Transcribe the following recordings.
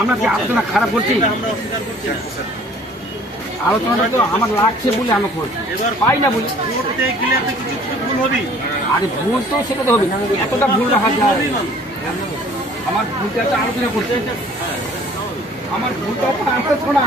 আমরা কি আলোচনা খারাপ করছি? আলোচনা তো আমার লাগছে বলে আমি করছি, পাই না বলে। আরে ভুল তো সেটা তো হবে, এতটা ভুল রাখা যায়। আমার ভুলটা একটা আলোচনা করছে, আমার ভুলটা একটা আলোচনা।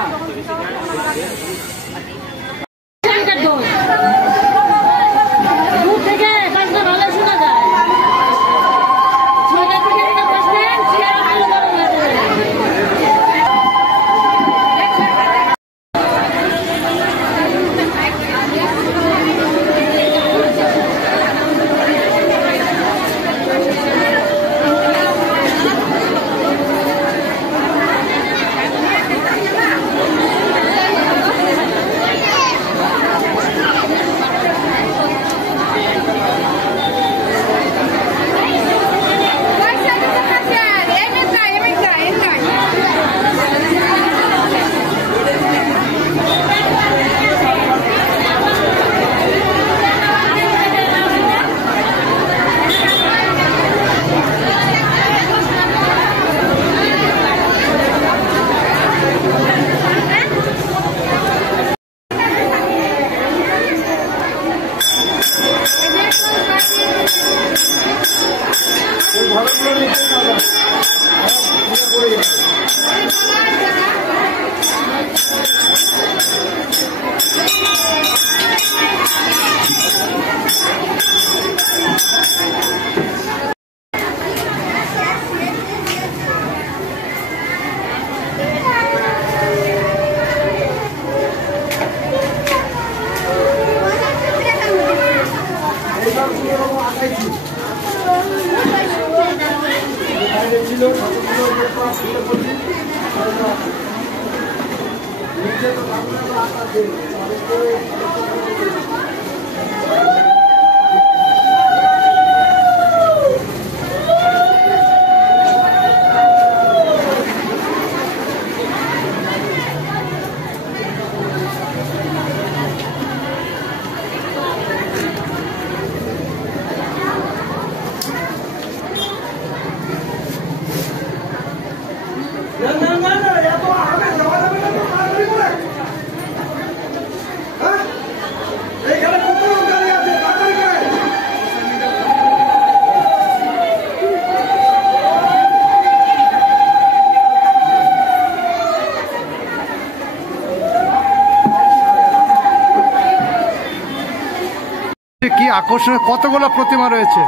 কি আকর্ষণীয় কতগুলো প্রতিমা রয়েছে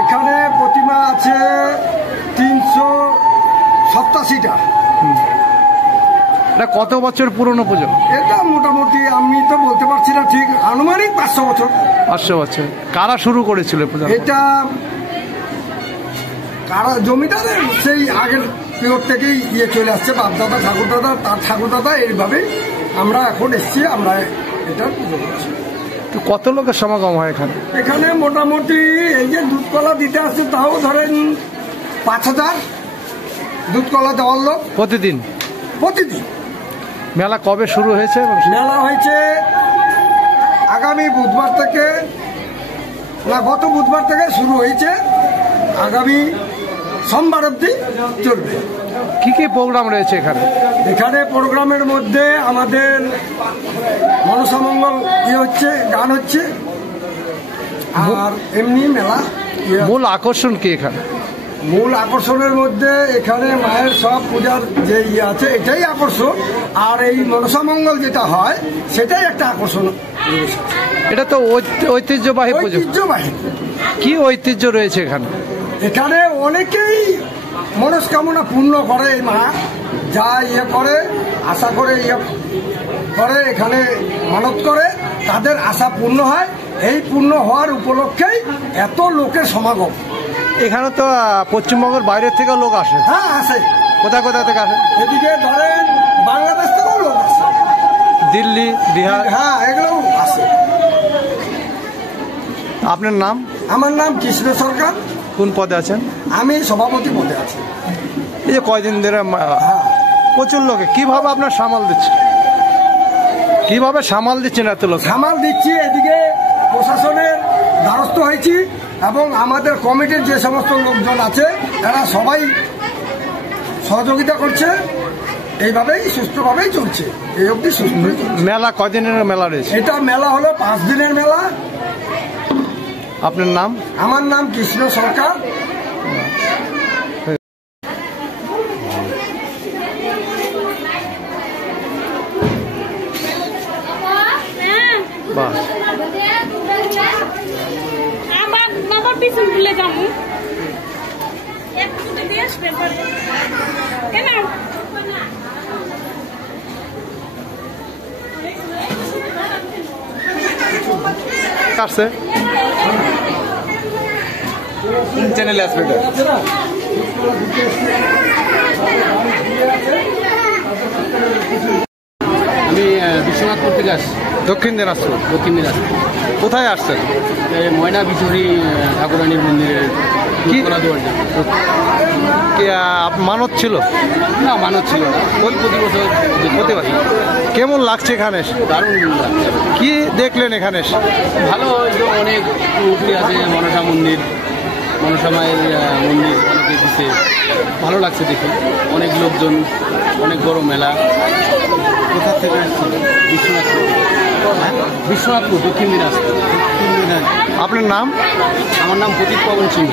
এখানে? প্রতিমা আছে 387টা। এটা কত বছর পুরনো পুজো? এটা মোটামুটি আমি তো বলতে পারছি না ঠিক, আনুমানিক 500 বছর। 500 বছর। কারা শুরু করেছিল পূজা? এটা কারা জমিদারের সেই আগের পিরিয়ড থেকেই চলে আসছে, বাপদাদা ঠাকুরদাদা তার ঠাকুরদাদা, এইভাবে আমরা এখন এসছি, আমরা এটা পুজো করছি। কত লোকের সমাগম হয় এখানে? এখানে মোটামুটি এই যে দুধকলা দিতে আসছে তাও ধরেন 5000 দুধকলা দেওয়ার লোক প্রতিদিন। মেলা কবে শুরু হয়েছে? মেলা হয়েছে আগামী বুধবার থেকে, না গত বুধবার থেকে শুরু হয়েছে, আগামী সোমবার অবধি চলবে। কি কি প্রোগ্রাম রয়েছে এখানে? এখানে প্রোগ্রামের মধ্যে আমাদের মনসামঙ্গল হচ্ছে, গান হচ্ছে, আর এমনি মেলা। মূল আকর্ষণ কি এখানে? মূল আকর্ষণের মধ্যে এখানে মায়ের সব পূজার যে আছে এটাই আকর্ষণ, আর এই মনসামঙ্গল যেটা হয় সেটাই একটা আকর্ষণ। এটা তো ঐতিহ্যবাহী পুজো। ঐতিহ্যবাহী। কি ঐতিহ্য রয়েছে এখানে? এখানে অনেকেই মনস্কামনা পূর্ণ করে, এই মা যা করে আশা করে করে, এখানে মানত করে, তাদের আশা পূর্ণ হয়। এই পূর্ণ হওয়ার উপলক্ষেই এত লোকের সমাগম। এখানে তো পশ্চিমবঙ্গের বাইরের থেকেও লোক আসে। হ্যাঁ আসে। কোথা থেকে আসে? এদিকে ধরেন বাংলাদেশ থেকেও লোক আসে, দিল্লি, বিহার। হ্যাঁ এগুলোও আসে। আপনার নাম? আমার নাম কৃষ্ণ সরকার। কোন পদে আছেন? আমি সভাপতি পদে আছি। এই যে কয়দিন ধরে প্রচুর লোকে কিভাবে আপনার সামাল দিচ্ছেন? কিভাবে সামাল দিচ্ছেন এত লোক? সামাল দিচ্ছি, এদিকে প্রশাসনের দ্বারস্থ হয়েছি এবং আমাদের কমিটির যে সমস্ত লোকজন আছে তারা সবাই সহযোগিতা করছে, এইভাবেই সুস্থভাবেই চলছে, এই অবধি সুস্থ। মেলা কয়দিনের মেলা রয়েছে? এটা মেলা হলো 5 দিনের মেলা। আপনার নাম? আমার নাম কৃষ্ণ সরকার। আমার পিছন ভুলে যাবো একটু দিয়ে আসবে কেন? আসছে চ্যানেলে আসবে। আমি বিশ্বনাথপুর থেকে আসছি। দক্ষিণ দিনাজপুর। কোথায় আসছেন? ময়না বিচুরি ঠাকুরানীর মন্দিরের কি মানত ছিল? না, মানত ছিল না, প্রতি বছর। কেমন লাগছে এখানে? দারুণ লাগছে। কি দেখলেন এখানে? ভালো, অনেক উপরে আছে মনসা মন্দির, মনসা মায়ের মন্দির অনেকে দিচ্ছে, ভালো লাগছে দেখে। অনেক লোকজন, অনেক বড় মেলা। কোথা থেকে আসছেন? বিশ্বনাথপুর, দক্ষিণ দিনাজপুর। আপনার নাম? আমার নাম প্রদীপ পবন সিংহ।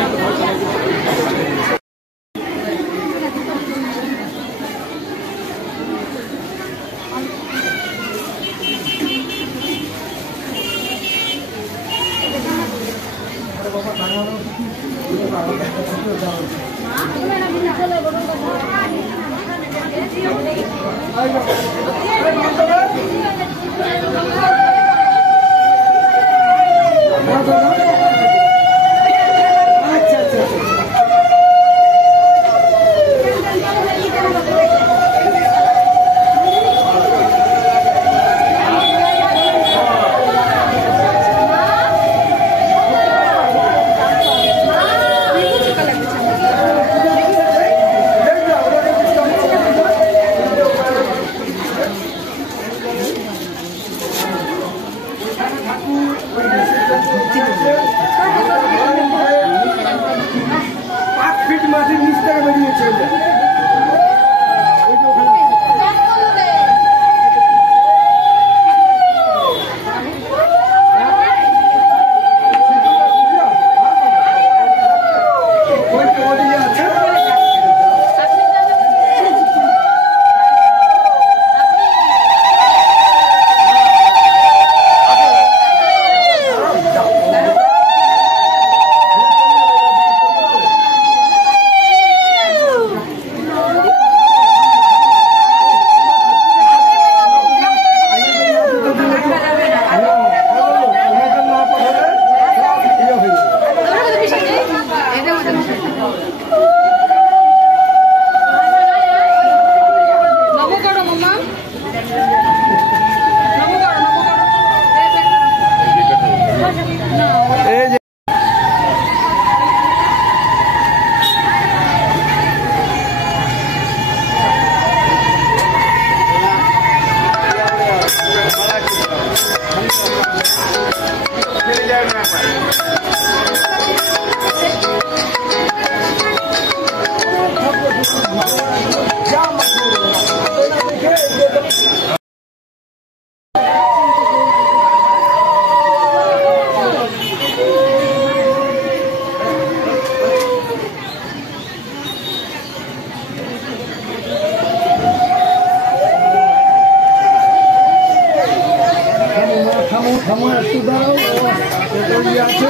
আছে,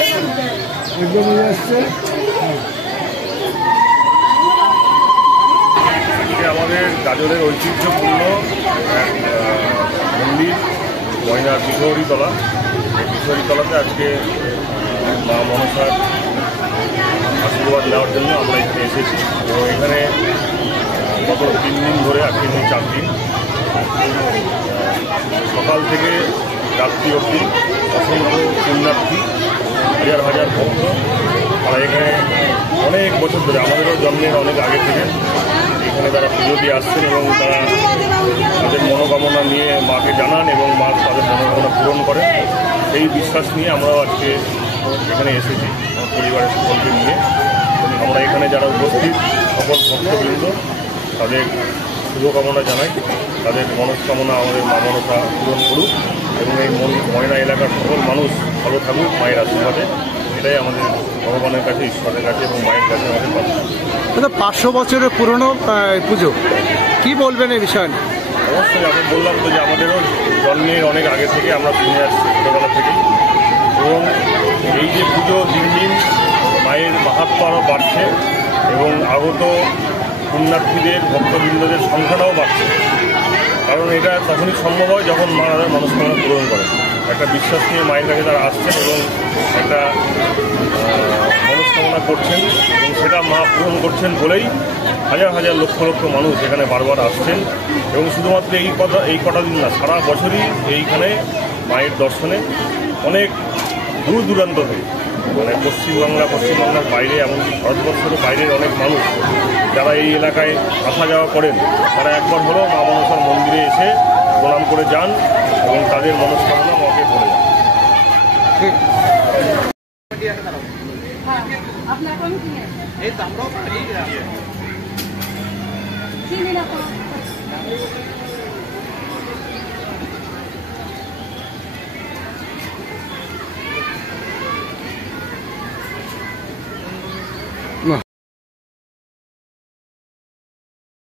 এগুলো নিয়ে এসছে। আমাদের গাজলের ঐতিহ্যপূর্ণ এক মন্দির ময়নার বিশ্বহরিতলা। এই বিশ্বহরিতলাতে আজকে মা মনসার আশীর্বাদ নেওয়ার জন্য আমরা এখানে এসেছি এবং এখানে গত 3 দিন ধরে, আজকে 4 দিন, সকাল থেকে রাত্রি অবধি অসংখ্য পুণ্যার্থী, হাজার হাজার ভক্ত তারা এখানে অনেক বছর ধরে, আমাদেরও জন্মের অনেক আগে থেকে এখানে তারা পুজো দিয়ে আসছেন এবং তারা তাদের মনোকামনা নিয়ে মাকে জানান এবং মা তাদের মনোকামনা পূরণ করেন। এই বিশ্বাস নিয়ে আমরাও আজকে এখানে এসেছি আমার পরিবারের সকলকে নিয়ে। আমরা এখানে যারা উপস্থিত সকল ভক্তবৃন্দ তাদের শুভকামনা জানাই, তাদের মনস্কামনা আমাদের মা মনসা পূরণ করুক এবং এই ময়না এলাকার সকল মানুষ ভালো থাকুক মায়ের আশীর্বাদে। এটাই আমাদের ভগবানের কাছে, ঈশ্বরের কাছে এবং মায়ের কাছে আমাদের প্রার্থনা। 500 বছরের পুরনো পুজো, কি বলবেন এই বিষয়ে? অবশ্যই আমি বললাম তো যে আমাদেরও জন্মের অনেক আগে থেকে আমরা শুনে আসছি ছোটোবেলা থেকেই, এবং এই যে পুজো দিন দিন মায়ের মাহাত্ম্য আরও বাড়ছে এবং আগত পুণ্যার্থীদের ভক্তবৃন্দদের সংখ্যাটাও বাড়ছে। কারণ এটা তখনই সম্ভব হয় যখন মা তাদের মনস্কামনা পূরণ করে। একটা বিশ্বাস নিয়ে মায়ের কাছে তারা আসছেন এবং একটা মনস্কামনা করছেন এবং সেটা মা পূরণ করছেন বলেই হাজার হাজার লক্ষ লক্ষ মানুষ এখানে বারবার আসছেন। এবং শুধুমাত্র এই কটা দিন না, সারা বছরই এইখানে মায়ের দর্শনে অনেক দূর দূরান্ত থেকে, মানে পশ্চিমবাংলার বাইরে, এমনকি ভারতবর্ষের বাইরের অনেক মানুষ যারা এই এলাকায় আসা যাওয়া করেন, তারা একবার হলেও মা মনসার মন্দিরে এসে প্রণাম করে যান এবং তাদের মনস্কামনা মাকে বলে যান। আপনার কোন কি? এই তো আমরাও